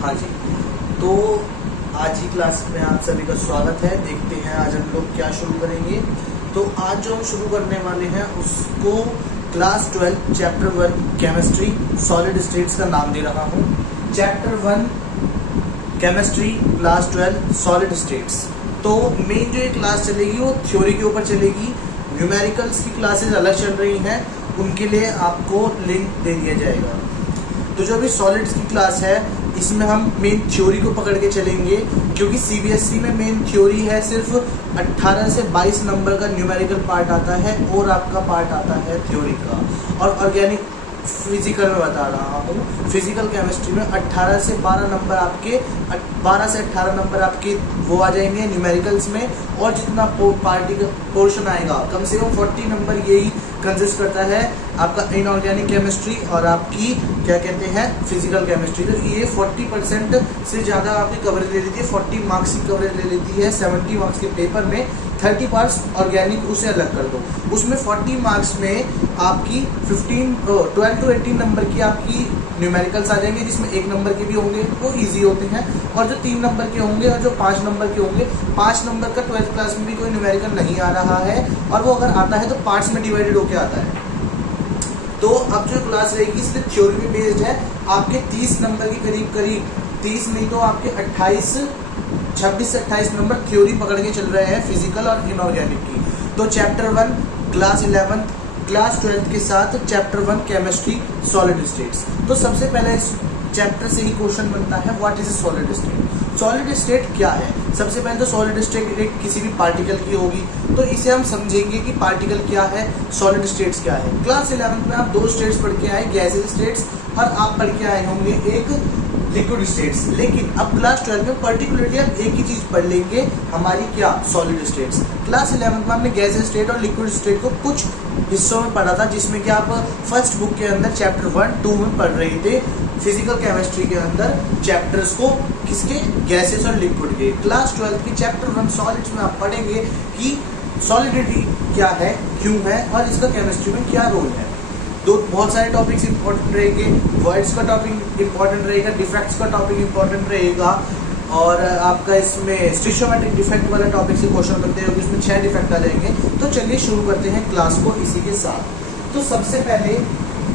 हाँ जी, तो आज की क्लास में आप सभी का स्वागत है। देखते हैं आज हम लोग क्या शुरू करेंगे। तो आज जो हम शुरू करने वाले हैं उसको class 12 chapter 1 chemistry solid states का नाम दे रहा हूँ। Chapter 1 chemistry class 12 solid states. तो मेन जो ये क्लास चलेगी वो थ्योरी के ऊपर चलेगी। न्यूमेरिकल्स की क्लासेस अलग चल रही हैं, उनके लिए आपको लिंक दे दिया जाएगा। तो जो अभी सॉलिड्स की क्लास है इसमें हम मेन थ्योरी को पकड़ के चलेंगे, क्योंकि सीबीएसई में मेन थ्योरी है सिर्फ 18 से 22 नंबर का न्यूमेरिकल पार्ट आता है और आपका पार्ट आता है थ्योरी का। और ऑर्गेनिक फिजिकल में बता रहा हूँ, फिजिकल केमिस्ट्री में 18 से 12 नंबर आपके 12 से 18 नंबर आपके वो आ जाएंगे न्यूमेरिकल्स में। और जितना पार्टिकल पोर्शन आएगा कम से कम 40 नंबर यही कंसिस्ट करता है आपका इनऑर्गेनिक केमिस्ट्री और आपकी क्या कहते हैं फिजिकल केमिस्ट्री। तो ये 40% से ज़्यादा आपकी कवरेज ले लेती है, 40 मार्क्स की कवरेज ले लेती है। 70 मार्क्स के पेपर में 30 मार्क्स ऑर्गेनिक उसे अलग कर दो, उसमें 40 मार्क्स में आपकी 12 to 18 नंबर की आपकी न्यूमेरिकल्स आ जाएंगे, जिसमें 1 नंबर के भी होंगे वो इजी होते हैं, और जो 3 नंबर के होंगे और जो 5 नंबर के होंगे। 5 नंबर का 12th क्लास में भी कोई न्यूमेरिकल नहीं आ रहा है, और वो अगर आता है तो पार्ट्स में डिवाइडेड होकर आता है। तो अब जो क्लास रहेगी इसमें थ्योरी पे बेस्ड है। आपके 30 नंबर की करीब 30 नहीं तो आपके 26 से 28 नंबर थ्योरी पकड़ के चल रहे हैं फिजिकल और इनऑर्गेनिक की। तो चैप्टर 1 क्लास 11 क्लास 12 के साथ चैप्टर 1 केमिस्ट्री सॉलिड स्टेट्स। तो सबसे पहले इस चैप्टर से ही क्वेश्चन बनता है, what is a solid state. Solid state क्या है? सबसे पहले तो सॉलिड स्टेट एक किसी भी पार्टिकल की होगी, तो इसे हम समझेंगे कि पार्टिकल क्या है, सॉलिड स्टेट्स क्या है। क्लास 11 में आप 2 स्टेट्स पढ़ के आए, गैसेस स्टेट्स, और आप पढ़ के आए होंगे एक लिक्विड स्टेट्स। लेकिन अब क्लास 12 में पर्टिकुलरली आप एक ही चीज पढ़ लेंगे, हमारी क्या, सॉलिड स्टेट्स। क्लास 11 में हमने गैसेस स्टेट और लिक्विड स्टेट को कुछ हिस्सों में पढ़ा था, जिसमें कि आप फर्स्ट बुक के अंदर चैप्टर 1, 2 में पढ़ रहे थे फिजिकल केमिस्ट्री के अंदर चैप्टर्स को, किसके, गैसेस और लिक्विड के। क्लास 12 की चैप्टर 1 सॉलिड्स में आप पढ़ेंगे कि सॉलिडिटी क्या है, क्यों है, और इसका केमिस्ट्री में क्या रोल है। बहुत सारे टॉपिक्स इंपॉर्टेंट रहेंगे। वॉइड्स का टॉपिक इंपॉर्टेंट रहेगा, डिफेक्ट्स का टॉपिक इंपॉर्टेंट रहेगा, और आपका इसमें स्टिशियोमेट्रिक डिफेक्ट वाला टॉपिक से क्वेश्चन बनते हैं, इसमें 6 डिफेक्ट आ जाएंगे। तो चलिए शुरू करते हैं क्लास को इसी के साथ। तो सबसे पहले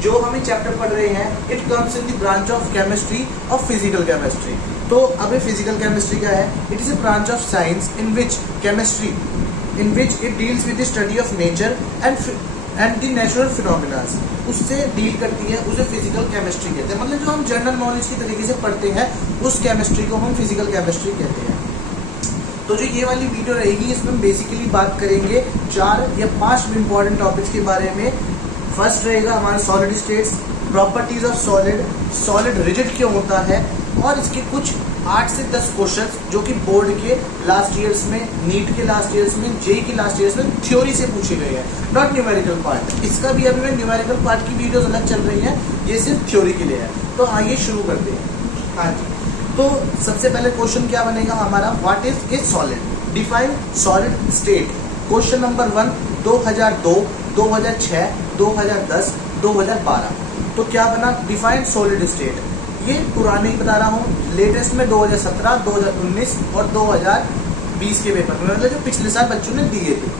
जो हमें चैप्टर पढ़ रहे हैं, it comes in the branch of chemistry of physical chemistry. तो अब फिजिकल केमिस्ट्री क्या है? It is a branch of science in which it deals with the study of nature and the natural phenomena. उससे deal करती है, उसे physical chemistry कहते हैं। मतलब जो हम जनरल नॉलेज की तरीके से पढ़ते हैं उस केमिस्ट्री को हम फिजिकल केमिस्ट्री कहते हैं। तो जो ये वाली वीडियो रहेगी इसमें हम बेसिकली बात करेंगे 4 या 5 इंपॉर्टेंट टॉपिक्स के बारे में। फर्स्ट रहेगा हमारा solid states, properties of solid, solid rigid क्यों होता है, और इसके कुछ 8 से 10 क्वेश्चन जो कि बोर्ड के लास्ट ईयर्स में, नीट के लास्ट ईयर्स में, जेई के लास्ट ईयर्स में थ्योरी से पूछे गए हैं, नॉट न्यूमेरिकल पार्ट। इसका भी अभी में न्यूमेरिकल पार्ट की वीडियोस अलग चल रही हैं, ये सिर्फ थ्योरी के लिए है। तो आइए शुरू करते हैं। हाँ जी, तो सबसे पहले क्वेश्चन क्या बनेगा हमारा, what is a solid, define solid state. Question number 1 2002, 2006, 2010, 2012। तो क्या बना, डिफाइन सॉलिड स्टेट। ये पुराने ही बता रहा हूँ, लेटेस्ट में 2017, 2019 और 2020 के पेपर में, मतलब जो पिछले साल बच्चों ने दिए थे।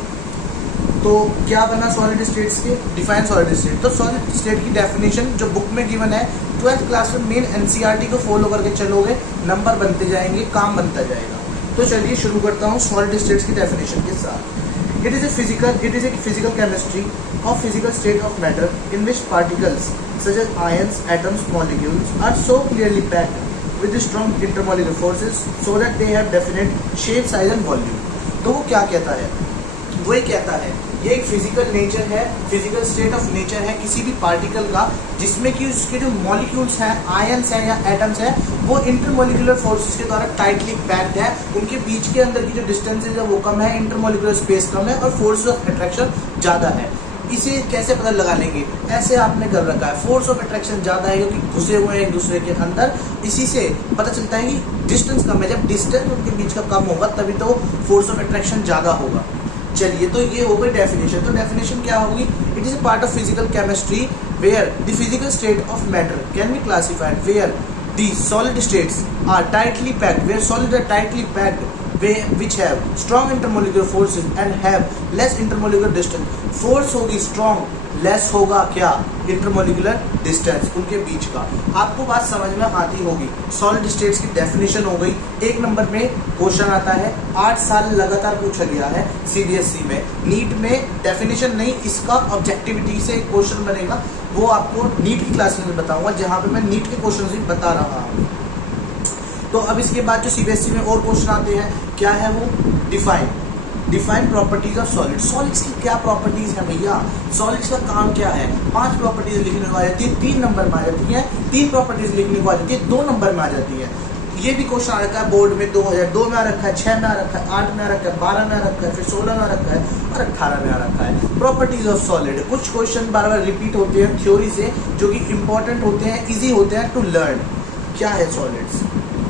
तो क्या बना सॉलिड स्टेट्स के, डिफाइन सॉलिड स्टेट। तो सॉलिड स्टेट की डेफिनेशन जो बुक में गिवन है, 12th क्लास में मेन एनसीईआरटी को फॉलो करके चलोगे, नंबर बनते जाएंगे, काम बनता जाएगा। तो चलिए शुरू करता हूँ सॉलिड स्टेट्स की डेफिनेशन के साथ। It is a physical chemistry of physical state of matter in which particles such as ions, atoms, molecules are so clearly packed with strong intermolecular forces so that they have definite shape, size and volume. तो वो क्या कहता है? वो ये कहता है ये एक फिजिकल नेचर है, फिजिकल स्टेट ऑफ नेचर है किसी भी पार्टिकल का, जिसमें कि उसके जो मॉलिक्यूल्स हैं, आयंस हैं या एटम्स हैं, वो इंटरमोलिकुलर फोर्सेस के द्वारा टाइटली पैक्ड है। उनके बीच के अंदर की जो डिस्टेंस है वो कम है, इंटरमोलिकुलर स्पेस कम है, और फोर्स ऑफ अट्रैक्शन ज़्यादा है। इसे कैसे पता लगा लेंगे? ऐसे आपने कर रखा है, फोर्स ऑफ अट्रैक्शन ज़्यादा है क्योंकि घुसे हुए हैं एक दूसरे के अंदर। इसी से पता चलता है कि डिस्टेंस कम है। जब डिस्टेंस उनके बीच का कम होगा तभी तो फोर्स ऑफ अट्रैक्शन ज़्यादा होगा। चलिए, तो ये हो गई डेफिनेशन। तो डेफिनेशन क्या होगी? It is a part of physical chemistry where the physical state of matter can be classified, where The solid states are tightly packed, where solids are tightly packed, which have strong intermolecular forces and have less intermolecular distance. Force होगी strong, less होगा क्या, intermolecular distance उनके बीच का। आपको बात समझ में आती होगी। सॉलिड स्टेट्स की डेफिनेशन हो गई। एक नंबर में क्वेश्चन आता है, 8 साल लगातार पूछा गया है CBSE में। नीट में डेफिनेशन नहीं, इसका ऑब्जेक्टिविटी से एक क्वेश्चन बनेगा, वो आपको नीट की क्लास में बताऊंगा, जहां पे मैं नीट के क्वेश्चन भी बता रहा हूँ। तो अब इसके बाद जो CBSE में और क्वेश्चन आते हैं, क्या है वो, define properties of solid. Solids की क्या प्रॉपर्टीज है भैया, सॉलिड्स का काम क्या है। 5 प्रॉपर्टीज लिखने को आ जाती है, 3 नंबर में आ जाती है। 3 प्रॉपर्टीज लिखने को आ जाती है, 2 नंबर में आ जाती है। ये भी क्वेश्चन आ रखा है बोर्ड में, 2002 में आ रखा है, 6 में आ रखा है, 8 में आ रखा है, 12 में आ रखा है, फिर 16 में आ रखा है और 18 में आ रखा है। प्रॉपर्टीज ऑफ सॉलिड, कुछ क्वेश्चन बार बार रिपीट होते हैं थ्योरी से, जो कि इंपॉर्टेंट होते हैं, इजी होते हैं टू लर्न। क्या है सॉलिड्स,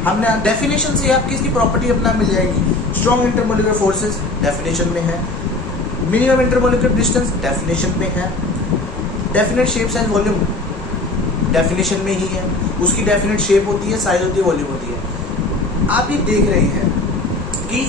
हमने डेफिनेशन से आपकी इसकी प्रॉपर्टी अपना मिल जाएगी। स्ट्रॉन्ग इंटरमोलिकुलर फोर्सेस डेफिनेशन में है, मिनिमम इंटरमोलिकुलर डिस्टेंस डेफिनेशन में है, definite shape size volume definition में ही है। उसकी डेफिनेट शेप होती है, साइज होती है, वॉल्यूम होती है। आप ये देख रहे हैं कि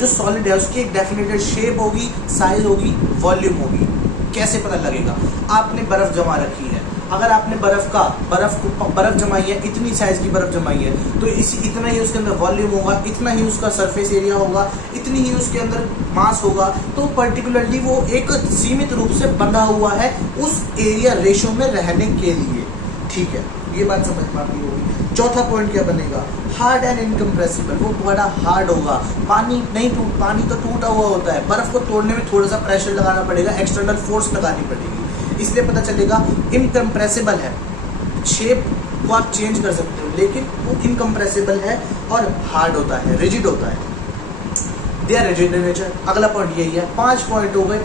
जो सॉलिड है उसकी एक डेफिनेटेड शेप होगी, साइज होगी, वॉल्यूम होगी। कैसे पता लगेगा, आपने बर्फ जमा रखी है, अगर आपने बर्फ जमाई है, इतनी साइज की बर्फ जमाई है, तो इतना ही उसके अंदर वॉल्यूम होगा, इतना ही उसका सरफेस एरिया होगा, इतनी ही उसके अंदर मास होगा। तो पर्टिकुलरली वो एक सीमित रूप से बंधा हुआ है उस एरिया रेशो में रहने के लिए। ठीक है, ये बात समझ में आती होगी। चौथा पॉइंट क्या बनेगा, हार्ड एंड इनकम्प्रेसिबल, वो बड़ा हार्ड होगा। पानी तो टूटा हुआ होता है, बर्फ को तोड़ने में थोड़ा सा प्रेशर लगाना पड़ेगा, एक्सटर्नल फोर्स लगानी पड़ेगी, इसलिए पता चलेगा। इनकम्प्रेसिबल है, शेप को आप चेंज कर सकते हो, लेकिन वो इनकम्प्रेसिबल है और हार्ड होता है, रिजिड होता है। They are rigid in nature. अगला पॉइंट यही है। 5 पॉइंट हो गए,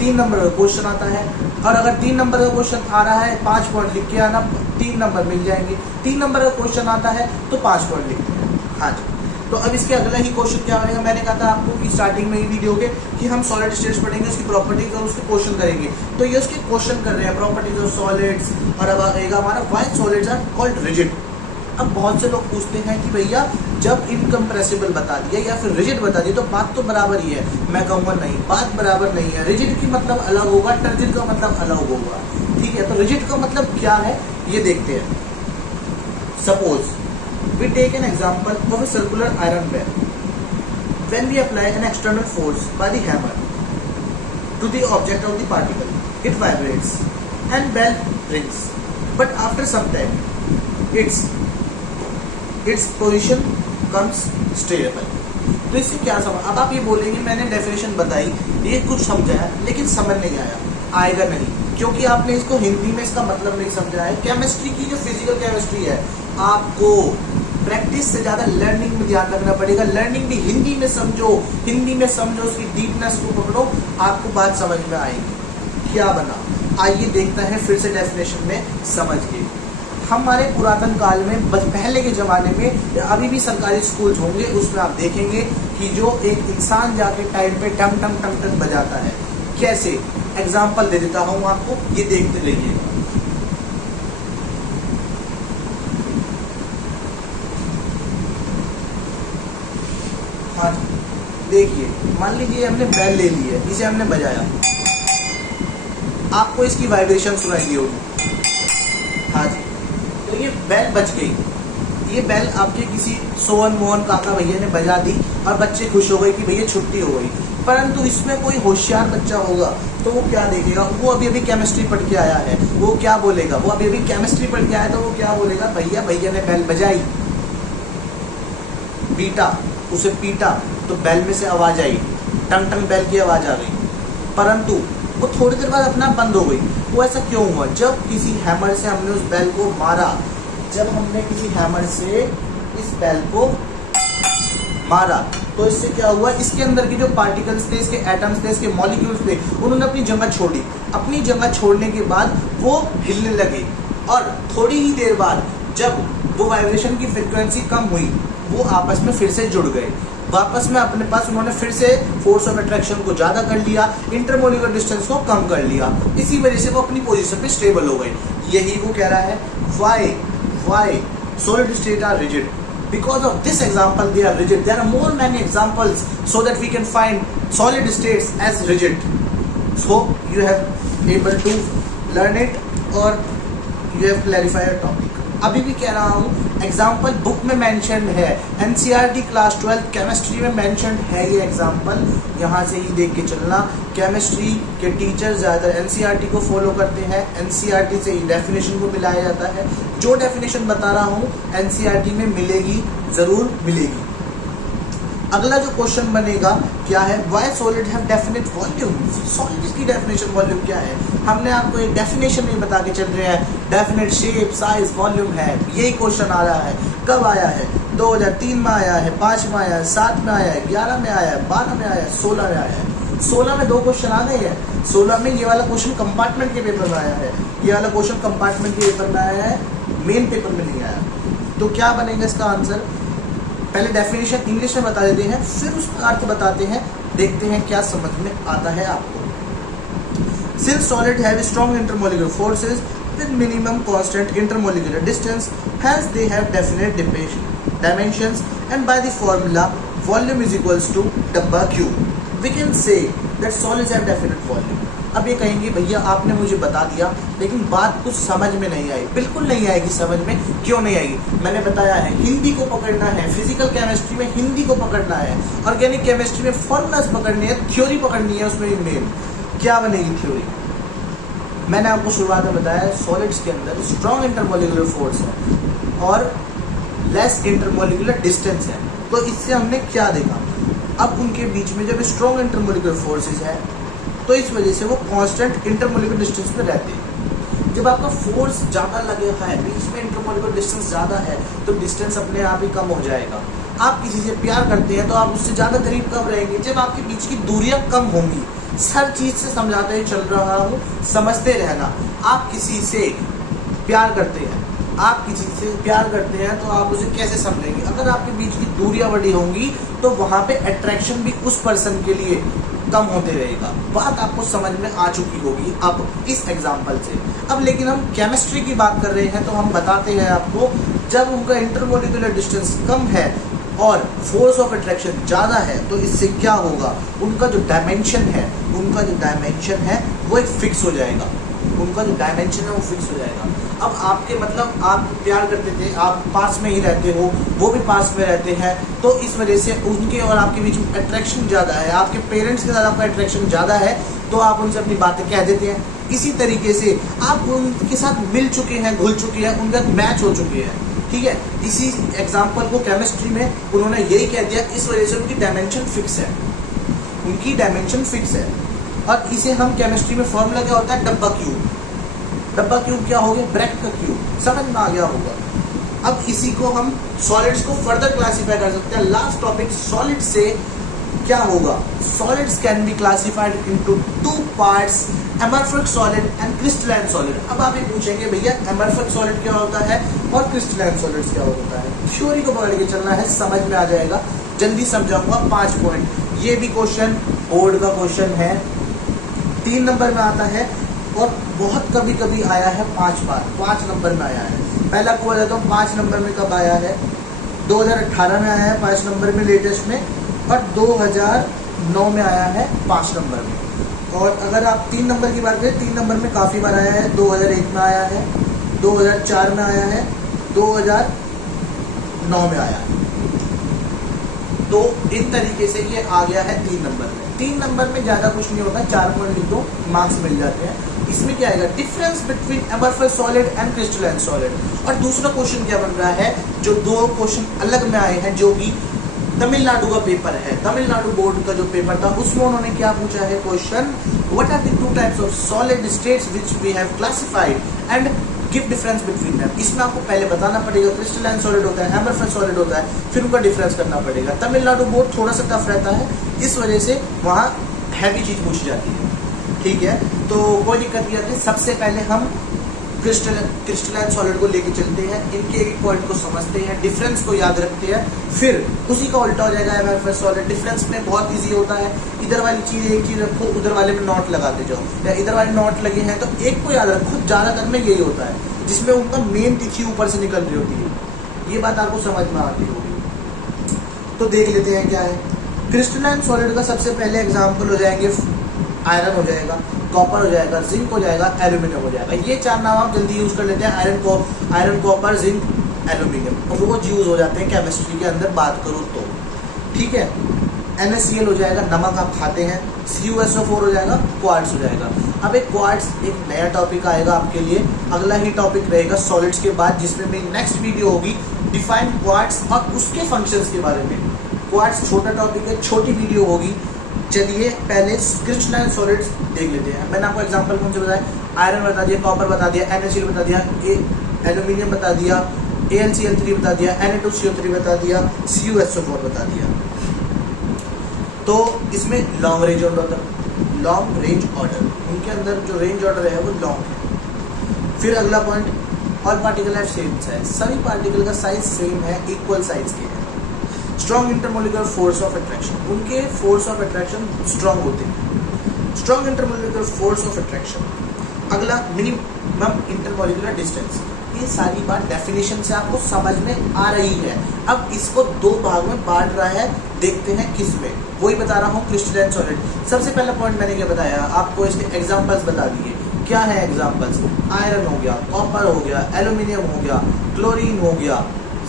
3 नंबर का क्वेश्चन आता है, और अगर 3 नंबर का क्वेश्चन आ रहा है, 5 पॉइंट लिख के आना, 3 नंबर मिल जाएंगे। 3 नंबर का क्वेश्चन आता है तो 5 पॉइंट लिखते हैं। हाँ जी, तो अब इसके अगला ही क्वेश्चन क्या बनेगा, मैंने कहा था आपको कि स्टार्टिंग में ही वीडियो के कि हम सॉलिड स्टेट्स पढ़ेंगे, उसकी प्रॉपर्टीज और उसके क्वेश्चन करेंगे। तो ये उसके क्वेश्चन कर रहे हैं, प्रॉपर्टीज ऑफ सॉलिड्स, और अब आएगा हमारा why solids are called rigid. अब बहुत से लोग पूछते हैं कि भैया जब इनकम्प्रेसिबल बता दिया या फिर रिजिड बता दिया तो बात तो बराबर ही है। मैं कहूँगा नहीं, बात बराबर नहीं है। रिजिड की मतलब अलग होगा, टर्जिड का मतलब अलग होगा। ठीक है, तो रिजिड का मतलब क्या है ये देखते हैं। Suppose we take an example of a circular iron bell. When we apply an external force by the hammer to the object of the particle, it vibrates and bell rings. But after some time, its position comes stable. तो इससे क्या समझ, अब आप ये बोलेंगे मैंने definition बताई, ये कुछ समझाया, लेकिन समझ नहीं आएगा नहीं, क्योंकि आपने इसको हिंदी में इसका मतलब नहीं समझा है। केमिस्ट्री की जो फिजिकल केमिस्ट्री है, आपको प्रैक्टिस से ज्यादा लर्निंग में ध्यान रखना पड़ेगा। लर्निंग भी हिंदी में समझो, उसकी डीपनेस को पकड़ो, आपको बात समझ में आएगी। क्या बना, आइए देखते हैं फिर से डेफिनेशन में समझ के। हमारे पुरातन काल में, पहले के ज़माने में, अभी भी सरकारी स्कूल्स होंगे, उसमें आप देखेंगे कि जो एक इंसान जाके टाइम पे टम टम टम टम बजाता है। कैसे, एग्जाम्पल दे देता हूँ आपको, ये देखते रहिए। हाँ जी, देखिए, मान लीजिए हमने बेल ले ली है, इसे हमने बजाया, आपको इसकी वाइब्रेशन सुनाई दी होगी। हाँ जी, तो ये बेल बज गई। ये बेल आपके किसी सोहन मोहन काका भैया ने बजा दी और बच्चे खुश हो गए कि भैया छुट्टी हो गई। परंतु इसमें कोई होशियार बच्चा होगा तो वो क्या देखेगा, वो अभी केमिस्ट्री पढ़ के आया है, वो क्या बोलेगा, वो अभी केमिस्ट्री पढ़ के आया तो वो क्या बोलेगा, भैया ने बेल बजाई, बीटा, उसे पीटा तो बेल में से आवाज आई, टंग टंग बेल की आवाज आ गई। परंतु वो थोड़ी देर बाद अपना बंद हो गई। वो ऐसा क्यों हुआ, जब किसी हैमर से हमने उस बेल को मारा, जब हमने किसी हैमर से इस बेल को मारा तो इससे क्या हुआ, इसके अंदर के जो पार्टिकल्स थे, इसके एटम्स थे, इसके मॉलिक्यूल्स थे, उन्होंने अपनी जगह छोड़ी। अपनी जगह छोड़ने के बाद वो हिलने लगे, और थोड़ी ही देर बाद जब वो वाइब्रेशन की फ्रिक्वेंसी कम हुई, वो आपस में फिर से जुड़ गए। वापस में अपने पास उन्होंने फिर से फोर्स ऑफ अट्रैक्शन को ज़्यादा कर लिया, इंटरमोलिकुलर डिस्टेंस को कम कर लिया। इसी वजह से वो अपनी पोजीशन पे स्टेबल हो गए। यही वो कह रहा है, Y solid state are rigid. Because of this example they are rigid. There are more many examples so that we can find solid states as rigid. So you have able to learn it or you have clarified a topic. अभी भी कह रहा हूँ example book में mentioned है, NCERT class 12 chemistry में mentioned है ये एग्जाम्पल, यहाँ से ही देख के चलना। केमिस्ट्री के टीचर ज़्यादातर एनसीईआरटी को फॉलो करते हैं, एनसीईआरटी से ही डेफिनेशन को मिलाया जाता है। जो डेफिनेशन बता रहा हूँ एनसीईआरटी में मिलेगी, ज़रूर मिलेगी। अगला जो क्वेश्चन बनेगा क्या है, why solid have definite volume. Solid की डेफिनेशन वॉल्यूम क्या है, हमने आपको एक डेफिनेशन भी बता के चल रहे हैं, डेफिनेट शेप साइज वॉल्यूम है। यही क्वेश्चन आ रहा है, कब आया है, 2003 में आया है, 5 में आया है, 7 में आया है, 11 में आया है, 12 में आया है, 16 में आया है। 16 में 2 क्वेश्चन आ गए हैं। 16 में ये वाला क्वेश्चन कंपार्टमेंट के पेपर में आया है, ये वाला क्वेश्चन कंपार्टमेंट के पेपर में आया है, मेन पेपर में नहीं आया। तो क्या बनेगा इसका आंसर, पहले डेफिनेशन इंग्लिश में बता देते हैं, फिर उसका अर्थ बताते हैं, देखते हैं क्या समझ में आता है आपको। Since solid have strong intermolecular forces with minimum constant intermolecular distance, hence they have definite dimensions, and by the formula volume is equals to डब्बा cube, we can say that solids have definite volume। अब ये कहेंगे भैया आपने मुझे बता दिया लेकिन बात कुछ समझ में नहीं आई। बिल्कुल नहीं आएगी समझ में, क्यों नहीं आएगी, मैंने बताया है हिंदी को पकड़ना है, फिजिकल केमिस्ट्री में हिंदी को पकड़ना है, ऑर्गेनिक केमिस्ट्री में फॉर्मूलाज पकड़नी है, थ्योरी पकड़नी है। उसमें मेन क्या बनेगी थ्योरी, मैंने आपको शुरुआत में बताया सॉलिड्स के अंदर स्ट्रॉन्ग इंटरमोलिकुलर फोर्स है और लेस इंटरमोलिकुलर डिस्टेंस है। तो इससे हमने क्या देखा, अब उनके बीच में जब स्ट्रॉन्ग इंटरमोलिकुलर फोर्सेज है तो इस वजह से वो कांस्टेंट इंटरमोलिकुलर डिस्टेंस पे रहते हैं। जब आपका फोर्स ज़्यादा लगेगा है, बीच में इंटरमोलिकुलर डिस्टेंस ज़्यादा है, तो डिस्टेंस अपने आप ही कम हो जाएगा। आप किसी से प्यार करते हैं तो आप उससे ज़्यादा करीब कब रहेंगे, जब आपके बीच की दूरियां कम होंगी। हर चीज़ से समझाते हुए चल रहा हूँ, समझते रहना। आप किसी से प्यार करते हैं, आप किसी से प्यार करते हैं तो आप उसे कैसे समझेंगे, अगर आपके बीच की दूरियां बड़ी होंगी तो वहाँ पे अट्रैक्शन भी उस पर्सन के लिए कम होते रहेगा। बात आपको समझ में आ चुकी होगी अब इस एग्जाम्पल से। अब लेकिन हम केमिस्ट्री की बात कर रहे हैं तो हम बताते हैं आपको, जब उनका इंटरमोलिकुलर डिस्टेंस कम है और फोर्स ऑफ अट्रैक्शन ज़्यादा है तो इससे क्या होगा, उनका जो डायमेंशन है वो एक फिक्स हो जाएगा, उनका जो डायमेंशन है वो फिक्स हो जाएगा। अब आपके मतलब आप प्यार करते थे, आप पास में ही रहते हो, वो भी पास में रहते हैं, तो इस वजह से उनके और आपके बीच में अट्रैक्शन ज़्यादा है, आपके पेरेंट्स के साथ आपका अट्रैक्शन ज़्यादा है तो आप उनसे अपनी बातें कह देते हैं। इसी तरीके से आप उनके साथ मिल चुके हैं, घुल चुके हैं, उनके साथ मैच हो चुके हैं, ठीक है। इसी एग्जाम्पल को केमिस्ट्री में उन्होंने यही कह दिया, इस वजह से उनकी डायमेंशन फिक्स है, उनकी डायमेंशन फिक्स है। और इसे हम केमिस्ट्री में फॉर्मूला क्या होता है, डब्बा क्यूब। डब्बा क्यूब क्या हो गया, ब्रैकेट का क्यूब, समझ में आ गया होगा। अब इसी को हम सॉलिड्स को फर्दर क्लासीफाई कर सकते हैं। लास्ट टॉपिक सॉलिड से क्या होगा, solids can be classified into 2 parts, amorphic solid and crystalline solid. अब आप ये पूछेंगे भैया एमरफिक सॉलिड क्या होता है और क्रिस्टलाइन सॉलिड्स क्या होता है, थ्योरी को पकड़ के चलना है, समझ में आ जाएगा, जल्दी समझाऊंगा। 5 पॉइंट, ये भी क्वेश्चन बोर्ड का क्वेश्चन है, 3 नंबर में आता है और बहुत कभी कभी आया है 5 बार, 5 नंबर में आया है। पहला को बताता हूँ 5 नंबर में कब आया है, 2018 में आया है 5 नंबर में लेटेस्ट में, और 2009 में आया है 5 नंबर में। और अगर आप 3 नंबर की बात करें, 3 नंबर में काफ़ी बार आया है, 2001 में आया है, 2004 में आया है, 2009 में आया है। तो इन तरीके से ये आ गया है 3 नंबर में। 3 नंबर में ज़्यादा कुछ नहीं होता, 4 पॉइंट लिख दो, मार्क्स मिल जाते हैं। इसमें क्या आएगा, difference between amorphic solid and crystalline solid. और दूसरा क्वेश्चन क्या बन रहा है, जो 2 क्वेश्चन अलग में आए हैं, जो कि तमिलनाडु का पेपर है, तमिलनाडु बोर्ड का जो पेपर था उसमें उन्होंने क्या पूछा है question, what are the 2 types of solid states which we have classified and give difference between them. इसमें आपको पहले बताना पड़ेगा क्रिस्टलाइन सॉलिड होता है, एमरफिक सॉलिड होता है, फिर उनका डिफरेंस करना पड़ेगा। तमिलनाडु बोर्ड थोड़ा सा टफ रहता है, इस वजह से वहाँ हैवी चीज़ पूछी जाती है, ठीक है। तो कोई दिक्कत नहीं आती। सबसे पहले हम क्रिस्टलाइन सॉलिड को लेके चलते हैं, इनके एक पॉइंट को समझते हैं, डिफरेंस को याद रखते हैं, फिर उसी का उल्टा हो जाएगा एमरफिक सॉलिड। डिफरेंस में बहुत इजी होता है, इधर वाली चीज़ एक चीज़ रखो, उधर वाले में नॉट लगाते जाओ, या इधर वाले नॉट लगे हैं तो एक को याद रखो। ज़्यादातर में यही होता है, जिसमें उनका मेन तिथि ऊपर से निकल रही होती है, ये बात आपको समझ में आती होगी। तो देख लेते हैं क्या है। क्रिस्टलाइन सॉलिड का सबसे पहले एग्जाम्पल हो जाएंगे आयरन हो जाएगा, कॉपर हो जाएगा, जिंक हो जाएगा, एल्यूमिनियम हो जाएगा। ये 4 नाम आप जल्दी यूज कर लेते हैं, आयरन कॉपर जिंक एल्यूमिनियम, और रोज यूज हो जाते हैं केमिस्ट्री के अंदर बात करूँ तो, ठीक है। NaCl हो जाएगा, नमक आप खाते हैं। CuSO4 हो जाएगा, क्वार्ट्स हो जाएगा। अब एक क्वार्ट्स एक नया टॉपिक आएगा आपके लिए, अगला ही टॉपिक रहेगा सॉलिड्स के बाद, जिसमें मेरी नेक्स्ट वीडियो होगी डिफाइन क्वार्ट्स और उसके फंक्शंस के बारे में। क्वार्ट्स छोटा टॉपिक है, छोटी वीडियो होगी। चलिए पहले क्रिस्टलाइन सॉलिड्स देख लेते हैं। मैंने आपको एग्जांपल कौन से बताया, आयरन बता दिया, कॉपर बता दिया, NaCl बता दिया, एल्यूमिनियम बता दिया, AlCl3 बता दिया, Na2CO3 बता दिया, CuSO4 बता दिया। तो इसमें लॉन्ग रेंज ऑर्डर, उनके अंदर जो रेंज ऑर्डर है वो लॉन्ग है। फिर अगला point, all particle have same size, सभी पार्टिकल का साइज सेम है, इक्वल साइज के हैं। Strong intermolecular force of attraction, उनके फोर्स ऑफ अट्रैक्शन स्ट्रॉन्ग होते हैं। Strong intermolecular force of attraction. अगला मिनिमम इंटरमोलिकुलर डिस्टेंस। ये सारी बात डेफिनेशन से आपको समझ में आ रही है। अब इसको 2 भाग में बांट रहा है, देखते हैं किस में, वही बता रहा हूँ क्रिस्टलाइन सॉलिड। सबसे पहला पॉइंट मैंने क्या बताया आपको, इसके एग्जांपल्स बता दिए। क्या है एग्जांपल्स, आयरन हो गया, कॉपर हो गया, एल्यूमिनियम हो गया, क्लोरीन हो गया,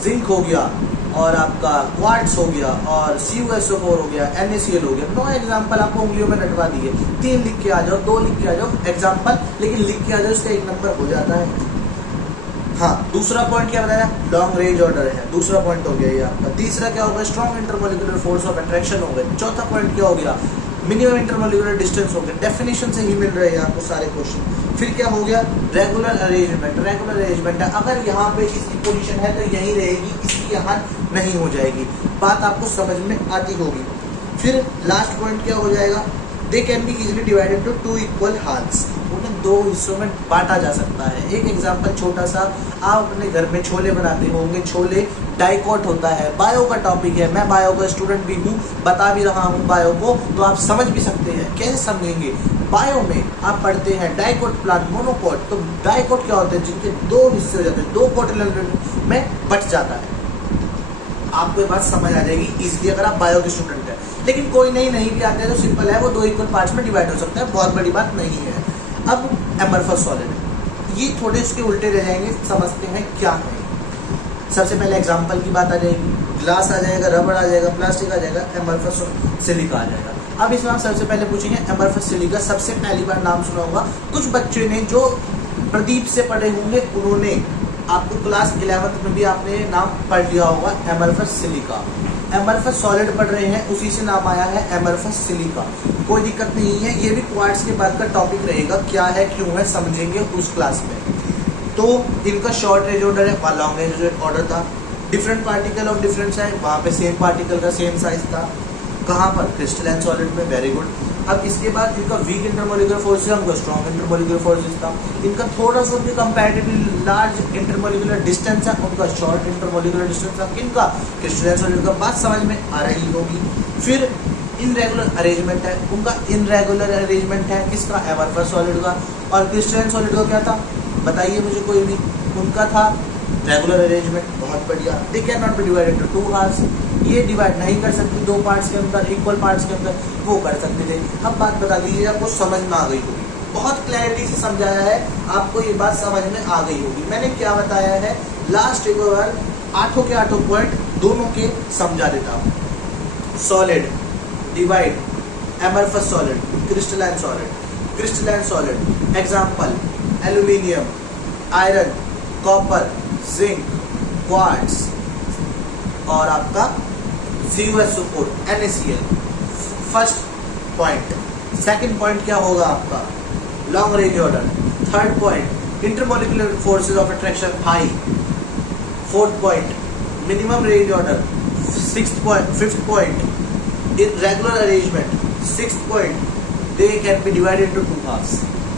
जिंक हो गया, और आपका क्वार्ट्स हो गया, और CuSO4 हो गया, NaCl हो गया। 9 एग्जांपल आपको उंगलियों में रटवा दिए। 3 लिख के आ जाओ, 2 लिख के आ जाओ एग्जाम्पल, लेकिन लिख के आ जाओ, इसका 1 नंबर हो जाता है। हाँ, दूसरा पॉइंट क्या बताया, लॉन्ग रेंज ऑर्डर है, दूसरा पॉइंट हो गया ये आपका। तीसरा क्या होगा, strong intermolecular force of attraction हो गया। चौथा पॉइंट क्या हो गया, मिनिमम इंटरमोलिकुलर डिस्टेंस हो गया। डेफिनेशन से ही मिल रहे हैं आपको सारे क्वेश्चन। फिर क्या हो गया, रेगुलर अरेंजमेंट। रेगुलर अरेंजमेंट है, अगर यहाँ पे इसकी पोजीशन है तो यहीं रहेगी, इसकी यहाँ नहीं हो जाएगी। बात आपको समझ में आती होगी। फिर लास्ट पॉइंट क्या हो जाएगा, they can be easily divided to 2 equal parts, उन्हें 2 हिस्सों में बांटा जा सकता है। एक एग्जांपल छोटा सा, आप अपने घर में छोले बनाते होंगे, छोले डाइकोट होता है, बायो का टॉपिक है, मैं बायो का स्टूडेंट भी हूँ, बता भी रहा हूँ बायो को, तो आप समझ भी सकते हैं। कैसे समझेंगे, बायो में आप पढ़ते हैं डाइकोट प्लांट, मोनोकोट। तो डाइकोट क्या होते हैं, जिनके 2 हिस्से हो जाते हैं, 2 कोटिलेडन में बट जाता है। आपको ये बात समझ आ जाएगी इजीली अगर आप बायो के स्टूडेंट हैं। लेकिन कोई नहीं भी आते हैं तो सिंपल है, वो 2 इक्वल पार्ट्स में डिवाइड हो सकता है, बहुत बड़ी बात नहीं है। अब एमरफस सॉलिड, ये थोड़े उसके उल्टे रह जाएंगे, समझते हैं क्या है। सबसे पहले एग्जांपल की बात आ जाएगी, ग्लास आ जाएगा, रबड़ आ जाएगा, प्लास्टिक आ जाएगा, एमरफस सिलिका आ जाएगा। अब इसमें आप सबसे पहले पूछेंगे एमरफस सिलिका, सबसे पहली बार नाम सुना होगा कुछ बच्चे ने जो प्रदीप से पढ़े होंगे, उन्होंने आपको क्लास 11th में भी आपने नाम पढ़ लिया होगा एमरफस सिलिका। एमरफस सॉलिड पढ़ रहे हैं, उसी से नाम आया है एमरफस सिलिका। कोई दिक्कत नहीं है, ये भी क्वार्ट्स के बाद का टॉपिक रहेगा, क्या है क्यों है समझेंगे उस क्लास में। तो इनका शॉर्ट रेंज ऑर्डर है, वहाँ लॉन्ग रेंज ऑर्डर था। Different particle of different size, वहाँ पे सेम पार्टिकल का सेम साइज था। कहाँ पर, क्रिस्टलाइन सॉलिड में, वेरी गुड। अब इसके बाद इनका वीक इंटरमोलिकुलर फोर्स है, उनका स्ट्रॉन्ग इंटरमोलिकुलर फोर्स था। इनका थोड़ा सा उनके कंपैरेटिवली लार्ज इंटरमोलिकुलर डिस्टेंस है, उनका शॉर्ट इंटरमोलिकुलर डिस्टेंस था। किनका, क्रिस्टलाइन सॉलिड का। बात समझ में आ रही होगी। फिर इनरेगुलर अरेंजमेंट है, उनका इनरेगुलर अरेंजमेंट है किसका, एमरफस सॉलिड का। और क्रिस्टलाइन सॉलिड का क्या था, बताइए मुझे कोई भी, उनका था रेगुलर अरेंजमेंट। बहुत बढ़िया। They can not be divided to 2 parts, ये डिवाइड नहीं कर सकती 2 पार्ट्स के अंदर, इक्वल पार्ट्स के अंदर, वो कर सकते थे। अब बात बता दीजिए, आपको समझ में आ गई होगी, बहुत क्लैरिटी से समझाया है, आपको ये बात समझ में आ गई होगी। मैंने क्या बताया है, लास्ट एक बार 8 के 8 पॉइंट दोनों के समझा देता हूँ। Solid, divide, amorphous solid, crystalline solid. Crystalline solid example, aluminium, iron, copper, zinc, quartz, और आपका CuSO4, NaCl। First point. Second point क्या होगा आपका, long range order. Third point, intermolecular forces of attraction high. Fourth point, minimum range order. Fifth point, irregular arrangement. Sixth point, they can be divided into 2 halves.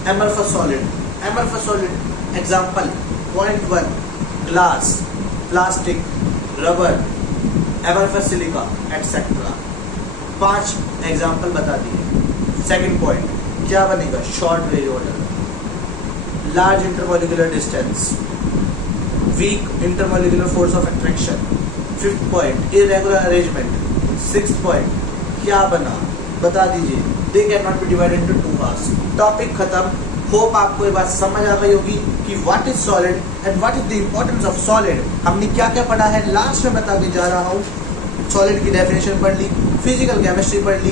Amorphous solid. Amorphous solid example, point 1, glass, plastic, rubber, amorphous silica, etc. 5 example बता दिए। Second point क्या बनेगा, short range order, large intermolecular distance. Weak intermolecular force of attraction. 5th point irregular arrangement. 6th point क्या बना बता दीजिए। They can not be divided into 2 parts. Topic खत्म। Hope आपको ये बात समझ आ गई होगी कि what is solid and what is the importance of solid. हमने क्या क्या पढ़ा है लास्ट में बता के जा रहा हूँ। सॉलिड की डेफिनेशन पढ़ ली, फिजिकल केमिस्ट्री पढ़ ली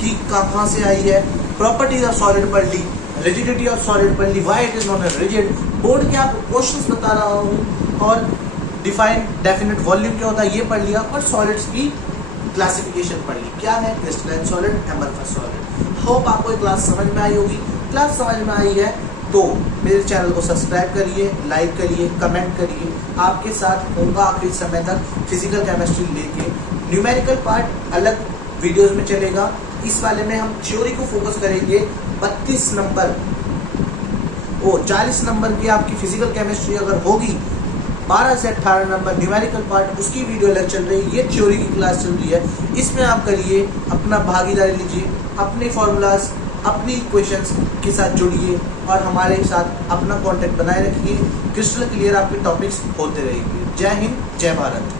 कि कहाँ से आई है, प्रॉपर्टीज ऑफ सॉलिड पढ़ ली, रिजिडिटी ऑफ सॉलिड पढ़ ली, why it is not rigid, board के आपको क्वेश्चंस बता रहा हूँ, और डिफाइन डेफिनेट वॉल्यूम क्या होता है ये पढ़ लिया, और सॉलिड्स की क्लासिफिकेशन पढ़ ली। क्या है crystalline solid, amorphous solid. Hope आपको ये क्लास समझ में आई होगी। क्लास समझ में आई है तो मेरे चैनल को सब्सक्राइब करिए, लाइक करिए, कमेंट करिए। आपके साथ होगा आखिरी समय तक फिजिकल केमिस्ट्री लेके। न्यूमेरिकल पार्ट अलग वीडियोस में चलेगा। इस वाले में हम थ्योरी को फोकस करेंगे। 32 नंबर 40 नंबर की आपकी फिजिकल केमिस्ट्री अगर होगी, 12 से 18 नंबर न्यूमेरिकल पार्ट, उसकी वीडियो अलग चल रही है। ये थ्योरी की क्लास चल रही है। इसमें आप करिए, अपना भागीदारी लीजिए, अपने फॉर्मूलाज, अपनी इक्वेशंस के साथ जुड़िए और हमारे साथ अपना कांटेक्ट बनाए रखिए। क्रिस्टल क्लियर आपके टॉपिक्स होते रहेंगे। जय हिंद, जय भारत।